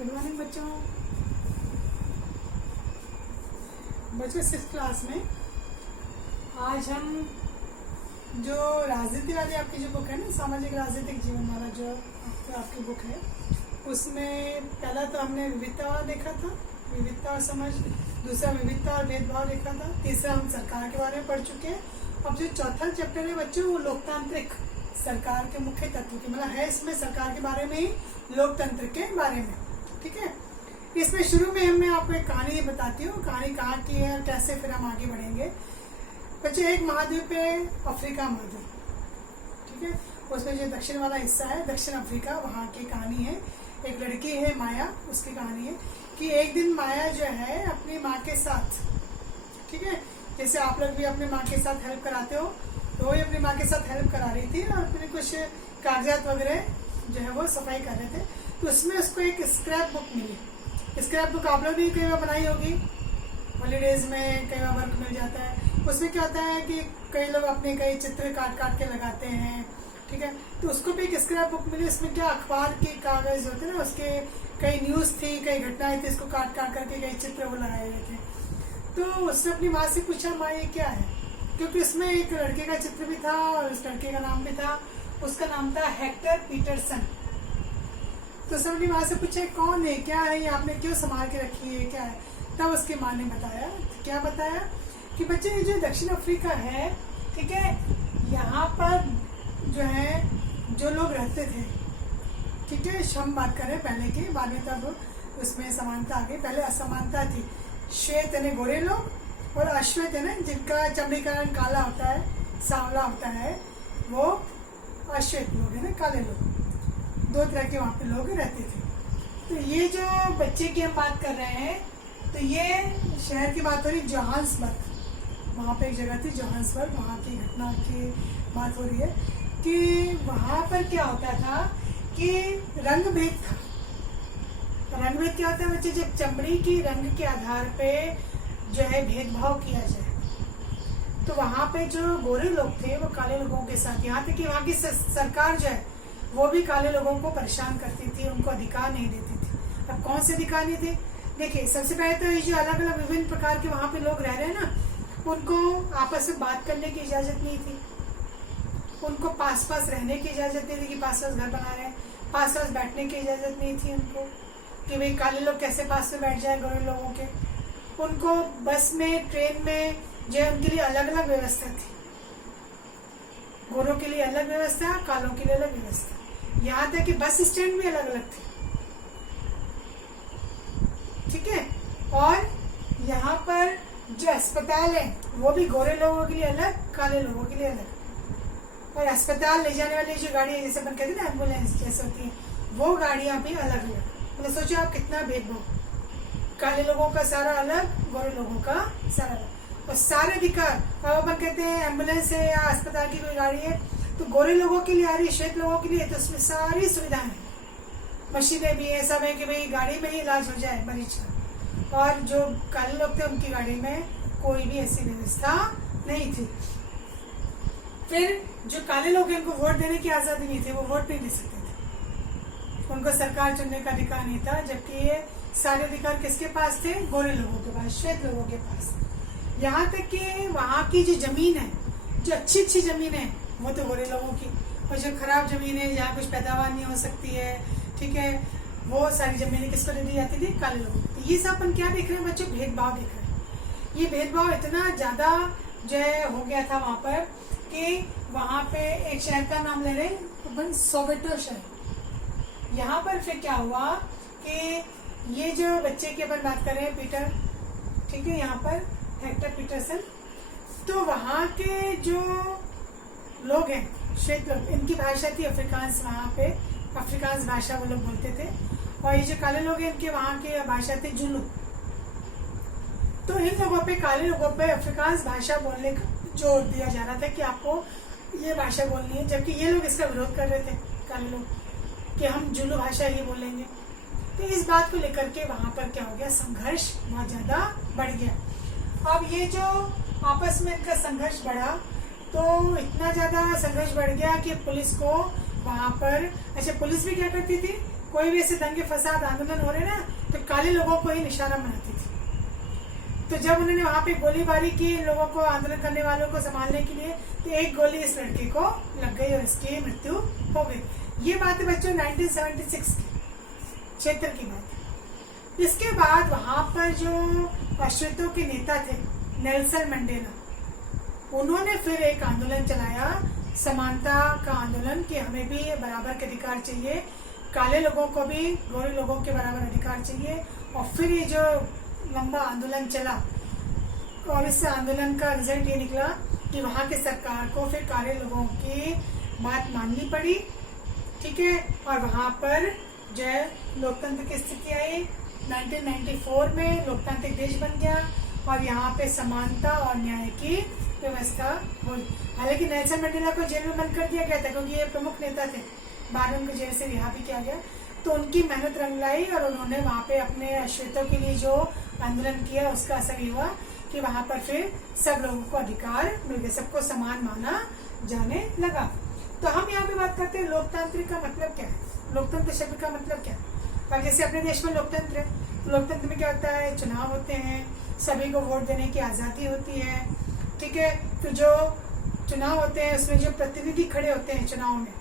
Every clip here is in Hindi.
गुड मॉर्निंग बच्चों 6th क्लास में आज हम जो राजनीति वाली आपकी जो बुक है ना, सामाजिक राजनीतिक जीवन वाला जो आपकी बुक है, उसमें पहला तो हमने विविधता देखा था, विविधता और समझ। दूसरा विविधता और भेदभाव देखा था। तीसरा हम सरकार के बारे में पढ़ चुके हैं। अब जो चौथा चैप्टर है बच्चों, वो लोकतांत्रिक सरकार के मुख्य तत्व की, मतलब है इसमें सरकार के बारे में ही, लोकतंत्र के बारे में। ठीक है, इसमें शुरू में मैं आपको एक कहानी बताती हूँ। कहानी कहाँ की है और कैसे फिर हम आगे बढ़ेंगे। बच्चों, एक महाद्वीप है अफ्रीका महाद्वीप। ठीक है, उसमें जो दक्षिण वाला हिस्सा है दक्षिण अफ्रीका, वहाँ की कहानी है। एक लड़की है माया, उसकी कहानी है कि एक दिन माया जो है अपनी माँ के साथ, ठीक है, जैसे आप लोग भी अपने माँ के साथ हेल्प कराते हो, तो वो अपनी माँ के साथ हेल्प करा रही थी और अपने कुछ कागजात वगैरह जो है वो सफाई कर रहे थे। तो उसमें उसको एक स्क्रैप बुक मिली। स्क्रैप बुक आप लोग भी कई बार बनाई होगी, हॉलीडेज में कई बार वर्क मिल जाता है। उसमें क्या होता है कि कई लोग अपने कई चित्र काट काट के लगाते हैं। ठीक है, तो उसको भी एक स्क्रैप बुक मिली। उसमें क्या अखबार के कागज होते हैं ना, उसके कई न्यूज थी, कई घटनाएं थी, इसको काट काट करके कई चित्र वो लगाए हुए थे। तो उसने अपनी माँ से पूछा, माँ ये क्या है? क्योंकि उसमें एक लड़के का चित्र भी था और उस लड़के का नाम भी था। उसका नाम था हेक्टर पीटरसन। तो उसने अपनी माँ से पूछा, कौन है, क्या है, ये आपने क्यों संभाल के रखी है, क्या है? तब उसकी माँ ने बताया, क्या बताया कि बच्चे ये जो दक्षिण अफ्रीका है, ठीक है, यहाँ पर जो है जो लोग रहते थे, ठीक है, हम बात करें पहले की, बाद में तब उसमें समानता आ गई। पहले असमानता थी। श्वेत यानी गोरे लोग और अश्वेत है ना, जिनका चमड़ी का रंग काला होता है, सांवला होता है, वो अश्वेत लोग है ना, काले लोग। दो तरह के वहाँ पे लोग रहते थे। तो ये जो बच्चे की हम बात कर रहे हैं, तो ये शहर की बात हो रही जोहान्सबर्ग, वहाँ पे एक जगह थी जोहान्सबर्ग, वहाँ की घटना की बात हो रही है कि वहाँ पर क्या होता था कि रंग भेद था। रंग भेद क्या होता है बच्चे? जब चमड़ी की रंग के आधार पे जो है भेदभाव किया जाए, तो वहाँ पे जो गोरे लोग थे वो काले लोगों के साथ, यहाँ तक कि वहाँ की सरकार जो है वो भी काले लोगों को परेशान करती थी, उनको अधिकार नहीं देती थी। अब कौन से अधिकार नहीं थे? देखिए, सबसे पहले तो ये जो अलग अलग विभिन्न प्रकार के वहाँ पे लोग रह रहे हैं ना, उनको आपस में बात करने की इजाजत नहीं थी। उनको पास पास रहने की इजाजत नहीं थी कि पास पास घर बना रहे हैं। पास पास बैठने की इजाजत नहीं थी उनको कि भाई काले लोग कैसे पास में बैठ जाए गोरे लोगों के। उनको बस में, ट्रेन में जो है उनके लिए अलग अलग व्यवस्था थी। गोरों के लिए अलग व्यवस्था, कालों के लिए अलग व्यवस्था। यहाँ तक कि बस स्टैंड भी अलग अलग थे। ठीक है, और यहाँ पर जो अस्पताल है वो भी गोरे लोगों के लिए अलग, काले लोगों के लिए अलग। और अस्पताल ले जाने वाली जो गाड़ियां, जैसे अपन कहते हैं ना एम्बुलेंस जैसे होती है, वो गाड़ियां भी अलग अलग। मतलब सोचो आप कितना भेदभाव, काले लोगों का सारा अलग, गोरे लोगों का सारा अलग। और सारे अधिकार, अब अपन कहते हैं एम्बुलेंस है या अस्पताल की कोई गाड़ी है, तो गोरे लोगों के लिए आ रही है, श्वेत लोगों के लिए, तो उसमें सारी सुविधाएं हैं, मशीनें भी है, सब है कि भाई गाड़ी में ही इलाज हो जाए मरीज का। और जो काले लोग थे उनकी गाड़ी में कोई भी ऐसी व्यवस्था नहीं थी। फिर जो काले लोग हैं उनको वोट देने की आजादी नहीं थी, वो वोट नहीं दे सकते थे, उनको सरकार चुनने का अधिकार नहीं था। जबकि ये सारे अधिकार किसके पास थे? गोरे लोगों के पास, श्वेत लोगों के पास। यहाँ तक कि वहाँ की जो जमीन है, जो अच्छी अच्छी जमीन है, वो तो गोरे लोगों की, और जो खराब जमीन है जहाँ कुछ पैदावार नहीं हो सकती है, ठीक है, वो सारी जमीनें किसको दे दी जाती थी? काले लोगों को। तो ये सब अपन क्या देख रहे हैं बच्चों? भेदभाव देख रहे हैं। ये भेदभाव इतना ज्यादा जो है हो गया था वहां पर कि वहां पे एक शहर का नाम ले रहे हैं, सोवेटो शहर। यहाँ पर फिर क्या हुआ कि ये जो बच्चे की अपन बात कर रहे हैं पीटर, ठीक है, यहाँ पर हेक्टर पीटरसन, तो वहाँ के जो लोग हैं श्वेत लोग, इनकी भाषा थी अफ्रीकांस। वहाँ पे अफ्रीकांस भाषा वो लोग बोलते थे। और ये जो काले लोग हैं इनके वहाँ की भाषा थी जुलू। तो इन लोगों पे, काले लोगों पे अफ्रीकांस भाषा बोलने का जोर दिया जा रहा था कि आपको ये भाषा बोलनी है, जबकि ये लोग इसका विरोध कर रहे थे, काले लोग, कि हम जुलू भाषा ही बोलेंगे। तो इस बात को लेकर के वहां पर क्या हो गया? संघर्ष बहुत ज्यादा बढ़ गया। अब ये जो आपस में इनका संघर्ष बढ़ा, तो इतना ज्यादा संघर्ष बढ़ गया कि पुलिस को वहां पर, अच्छा पुलिस भी क्या करती थी कोई भी ऐसे दंगे फसाद आंदोलन हो रहे ना तो काले लोगों को ही निशाना बनाती थी। तो जब उन्होंने वहां पे गोलीबारी की लोगों को, आंदोलन करने वालों को संभालने के लिए, तो एक गोली इस लड़के को लग गई और इसकी मृत्यु हो गई। ये बात है बच्चों 1976 की क्षेत्र की बात है। इसके बाद वहां पर जो अश्वेतों के नेता थे नेल्सन मंडेला, उन्होंने फिर एक आंदोलन चलाया, समानता का आंदोलन, कि हमें भी बराबर के अधिकार चाहिए, काले लोगों को भी गोरे लोगों के बराबर अधिकार चाहिए। और फिर ये जो लंबा आंदोलन चला और इस आंदोलन का रिजल्ट ये निकला कि वहां के सरकार को फिर काले लोगों की बात माननी पड़ी, ठीक है। और वहां पर जो है लोकतंत्र की स्थिति आई। 1994 में लोकतांत्रिक देश बन गया और यहाँ पे समानता और न्याय की व्यवस्था हुई। हालांकि नेल्सन मंडेला को जेल में बंद कर दिया गया था क्योंकि ये प्रमुख नेता थे, बाद में उनको जेल से रिहा भी किया गया। तो उनकी मेहनत रंग लाई और उन्होंने वहाँ पे अपने अश्वेतों के लिए जो आंदोलन किया उसका असर हुआ कि वहाँ पर फिर सब लोगों को अधिकार मिल गए, सबको समान माना जाने लगा। तो हम यहाँ पे बात करते हैं लोकतांत्रिक का मतलब क्या है, लोकतंत्र शब्द का मतलब क्या है। और जैसे अपने देश में लोकतंत्र है, तो लोकतंत्र में क्या होता है, चुनाव होते हैं, सभी को वोट देने की आज़ादी होती है, ठीक है। तो जो चुनाव होते हैं उसमें जो प्रतिनिधि खड़े होते हैं चुनाव में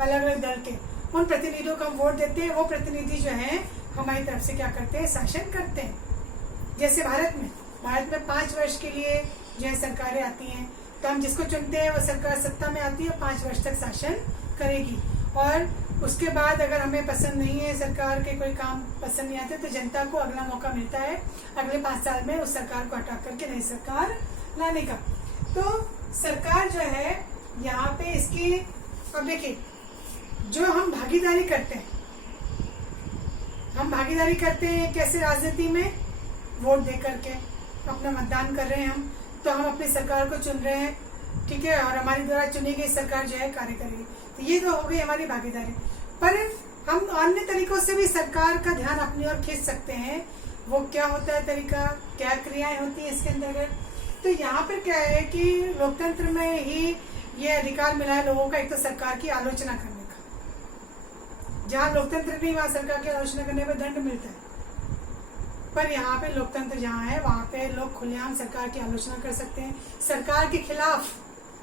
अलग अलग दल के, उन प्रतिनिधियों को हम वोट देते हैं। वो प्रतिनिधि जो है हमारी तरफ से क्या करते हैं, शासन करते हैं। जैसे भारत में 5 वर्ष के लिए जो है सरकारें आती हैं, तो हम जिसको चुनते हैं वो सरकार सत्ता में आती है, 5 वर्ष तक शासन करेगी। और उसके बाद अगर हमें पसंद नहीं है, सरकार के कोई काम पसंद नहीं आते, तो जनता को अगला मौका मिलता है अगले 5 साल में उस सरकार को हटा करके नई सरकार लाने का। तो सरकार जो है यहाँ पे इसकी, अब देखिए जो हम भागीदारी करते हैं, हम भागीदारी करते हैं कैसे, राजनीति में वोट दे करके अपना मतदान कर रहे हैं हम, तो हम अपनी सरकार को चुन रहे हैं, ठीक है, और हमारी द्वारा चुनी गई सरकार जो है कार्य करेगी। तो ये तो हो गई हमारी भागीदारी। पर हम अन्य तरीकों से भी सरकार का ध्यान अपनी ओर खींच सकते हैं। वो क्या होता है तरीका, क्या क्रियाएं होती है इसके अंतर्गत। तो यहाँ पर क्या है कि लोकतंत्र में ही ये अधिकार मिला है लोगों का, एक तो सरकार की आलोचना करने का। जहाँ लोकतंत्र नहीं वहाँ सरकार की आलोचना करने पर दंड मिलता है, पर यहाँ पे लोकतंत्र जहाँ है वहाँ पे लोग खुलेआम सरकार की आलोचना कर सकते हैं, सरकार के खिलाफ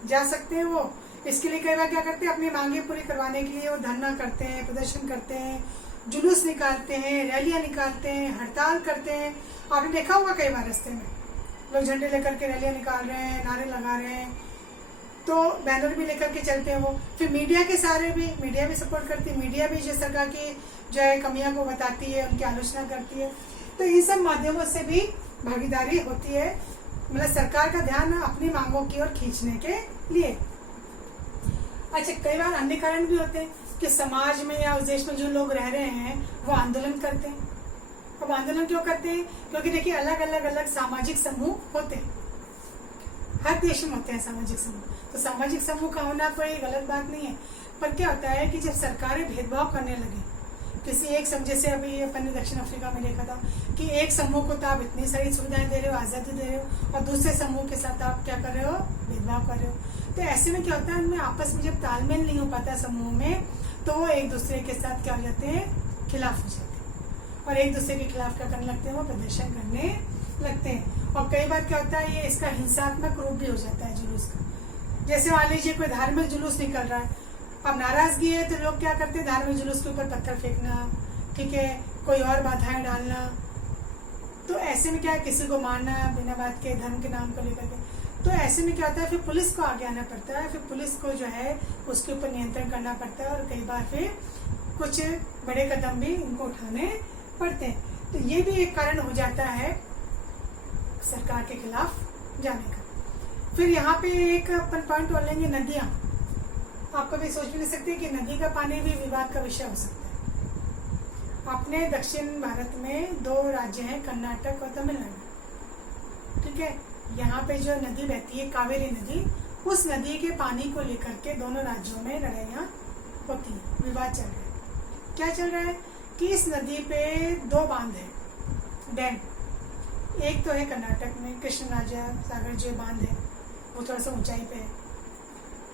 जा सकते हैं। वो इसके लिए कई बार क्या करते हैं, अपनी मांगे पूरी करवाने के लिए वो धरना करते हैं, प्रदर्शन करते हैं, जुलूस निकालते हैं, रैलियां निकालते हैं, हड़ताल करते हैं। आपने देखा होगा कई बार रास्ते में लोग झंडे लेकर के रैलियां निकाल रहे हैं, नारे लगा रहे हैं, तो बैनर भी लेकर के चलते हैं वो। फिर मीडिया के सारे भी, मीडिया भी सपोर्ट करती है, मीडिया भी जो सरकार की जो है कमियां को बताती है, उनकी आलोचना करती है। तो इन सब माध्यमों से भी भागीदारी होती है, मतलब सरकार का ध्यान अपनी मांगों की ओर खींचने के लिए। अच्छा, कई बार अन्य कारण भी होते हैं कि समाज में या उस देश में जो लोग रह रहे हैं वो आंदोलन करते हैं। अब आंदोलन क्यों करते हैं, क्योंकि देखिए अलग अलग सामाजिक समूह होते हैं, हर देश में होते हैं सामाजिक समूह। तो सामाजिक समूह का होना कोई गलत बात नहीं है, पर क्या होता है कि जब सरकारें भेदभाव करने लगे किसी एक समूह, जैसे अभी अपन ने दक्षिण अफ्रीका में देखा था कि एक समूह को तो आप इतनी सारी सुविधाएं दे रहे हो, आजादी दे रहे हो, और दूसरे समूह के साथ आप क्या कर रहे हो, भेदभाव कर रहे हो। तो ऐसे में क्या होता है, उनमें आपस में जब तालमेल नहीं हो पाता समूह में, तो वो एक दूसरे के साथ क्या हो जाते हैं, खिलाफ हो जाते हैं, और एक दूसरे के खिलाफ क्या करने लगते हैं, वो प्रदर्शन करने लगते हैं। और कई बार क्या होता है, ये इसका हिंसात्मक रूप भी हो जाता है जुलूस का। जैसे मान लीजिए कोई धार्मिक जुलूस निकल रहा है, अब नाराजगी है तो लोग क्या करते हैं, धार्मिक जुलूस के ऊपर पत्थर फेंकना, ठीक है, कोई और बाधाएं डालना। तो ऐसे में क्या है, किसी को मारना बिना बात के, धर्म के नाम को लेकर के। तो ऐसे में क्या होता है, फिर पुलिस को आगे आना पड़ता है, फिर पुलिस को जो है उसके ऊपर नियंत्रण करना पड़ता है, और कई बार फिर कुछ बड़े कदम भी इनको उठाने पड़ते हैं। तो ये भी एक कारण हो जाता है सरकार के खिलाफ जाने का। फिर यहाँ पे एक अपन पॉइंट और लेंगे, नदियां। आप कभी सोच भी नहीं सकते कि नदी का पानी भी विवाद का विषय हो सकता है। अपने दक्षिण भारत में 2 राज्य हैं, कर्नाटक और तमिलनाडु, ठीक है। यहाँ पे जो नदी बहती है कावेरी नदी, उस नदी के पानी को लेकर के दोनों राज्यों में लड़ाइयाँ होती हैं, विवाद चल रहा है। क्या चल रहा है कि इस नदी पे 2 बांध है, डैम। एक तो है कर्नाटक में कृष्णराजा सागर जो बांध है, वो थोड़ा सा ऊंचाई पे है,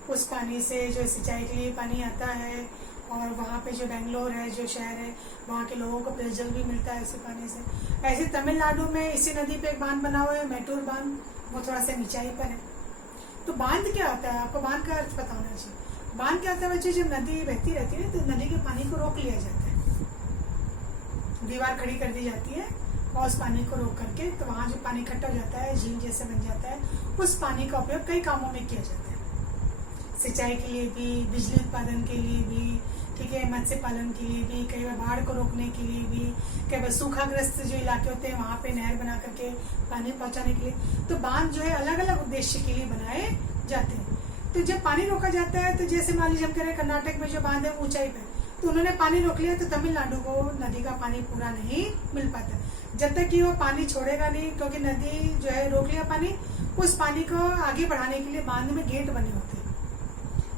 उस पानी से जो सिंचाई के लिए पानी आता है और वहाँ पे जो बेंगलोर है, जो शहर है, वहाँ के लोगों को पेयजल भी मिलता है ऐसे पानी से। ऐसे तमिलनाडु में इसी नदी पे एक बांध बना हुआ है, मैटूर बांध, वो थोड़ा सा नीचाई पर है। तो बांध क्या होता है, आपको बांध का अर्थ पता होना चाहिए। बांध क्या होता है बच्चे, जब नदी बहती रहती है तो नदी के पानी को रोक लिया जाता है, दीवार खड़ी कर दी जाती है और उस पानी को रोक करके, तो वहाँ जो पानी इकट्ठा हो जाता है, झील जैसे बन जाता है, उस पानी का उपयोग कई कामों में किया जाता है। सिंचाई के लिए भी, बिजली उत्पादन के लिए भी, ठीक है, मत्स्य पालन के लिए भी, कई बार बाढ़ को रोकने के लिए भी, कई बार सूखाग्रस्त जो इलाके होते हैं वहाँ पे नहर बना करके पानी पहुँचाने के लिए। तो बांध जो है अलग अलग उद्देश्य के लिए बनाए जाते हैं। तो जब पानी रोका जाता है, तो जैसे मान लीजिए हम कह रहे हैं कर्नाटक में जो बांध है ऊंचाई पे, तो उन्होंने पानी रोक लिया, तो तमिलनाडु को नदी का पानी पूरा नहीं मिल पाता जब तक कि वो पानी छोड़ेगा नहीं, क्योंकि नदी जो है रोक लिया पानी, उस पानी को आगे बढ़ाने के लिए बांध में गेट बने होते हैं।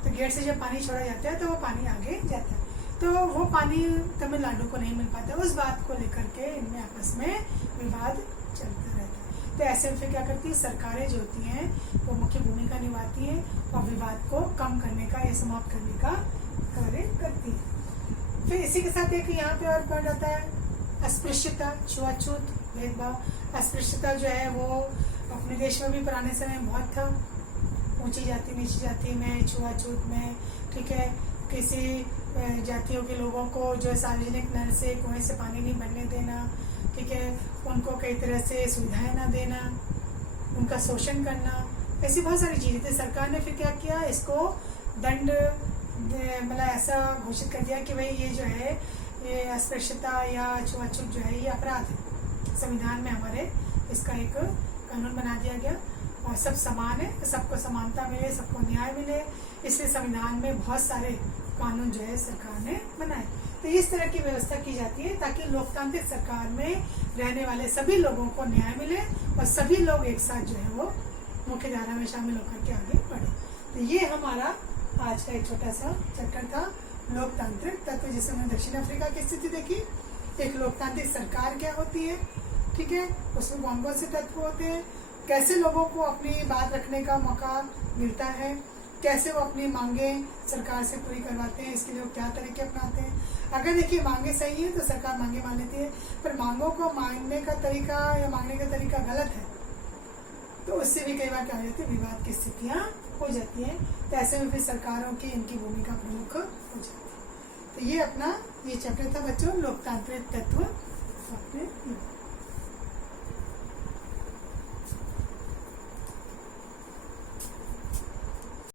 तो गेट से जब पानी छोड़ा जाता है तो वो पानी आगे जाता है, तो वो पानी तमिलनाडु को नहीं मिल पाता। उस बात को लेकर के इनमें आपस में विवाद चलता रहता है। तो ऐसे में फिर क्या करती है, सरकारें जो होती हैं वो मुख्य भूमिका निभाती है और विवाद को कम करने का या समाप्त करने का कार्य करती है। फिर इसी के साथ एक यहाँ पे और पॉइंट आता है अस्पृश्यता, छुआछूत, भेदभाव। अस्पृश्यता जो है वो अपने देश में भी पुराने समय में बहुत था, ऊंची जाति नीची जाति में, छुआछूत में, ठीक है, किसी जातियों के लोगों को जो सार्वजनिक नल से, कुएं से पानी नहीं भरने देना, ठीक है, उनको कई तरह से सुविधाएं ना देना, उनका शोषण करना, ऐसी बहुत सारी चीजें थी। सरकार ने फिर क्या किया, इसको दंड मतलब ऐसा घोषित कर दिया कि भाई ये जो है ये अस्पृश्यता या छुआछूत जो है ये अपराध है। संविधान में हमारे इसका एक कानून बना दिया गया और सब समान है, सबको समानता मिले, सबको न्याय मिले, इसलिए संविधान में बहुत सारे कानून जो है सरकार ने बनाए। तो इस तरह की व्यवस्था की जाती है ताकि लोकतांत्रिक सरकार में रहने वाले सभी लोगों को न्याय मिले और सभी लोग एक साथ जो है वो मुख्य धारा में शामिल होकर के आगे बढ़े। तो ये हमारा आज का एक छोटा सा चैप्टर था, लोकतांत्रिक तत्व, जिसमें हमने दक्षिण अफ्रीका की स्थिति देखी, एक लोकतांत्रिक सरकार क्या होती है, ठीक है, उसमें कौन कौन से तत्व होते हैं, कैसे लोगों को अपनी बात रखने का मौका मिलता है, कैसे वो अपनी मांगे सरकार से पूरी करवाते हैं, इसके लिए वो क्या तरीके अपनाते हैं। अगर देखिए मांगे सही है तो सरकार मांगे मान लेती है, पर मांगों को मांगने का तरीका या मांगने का तरीका गलत है तो उससे भी कई बार क्या हो जाती है, विवाद की स्थितियां हो जाती हैं। तो ऐसे में फिर सरकारों की इनकी भूमिका प्रमुख हो जाती है। तो ये अपना ये चैप्टर था बच्चों, लोकतांत्रिक तत्व अपने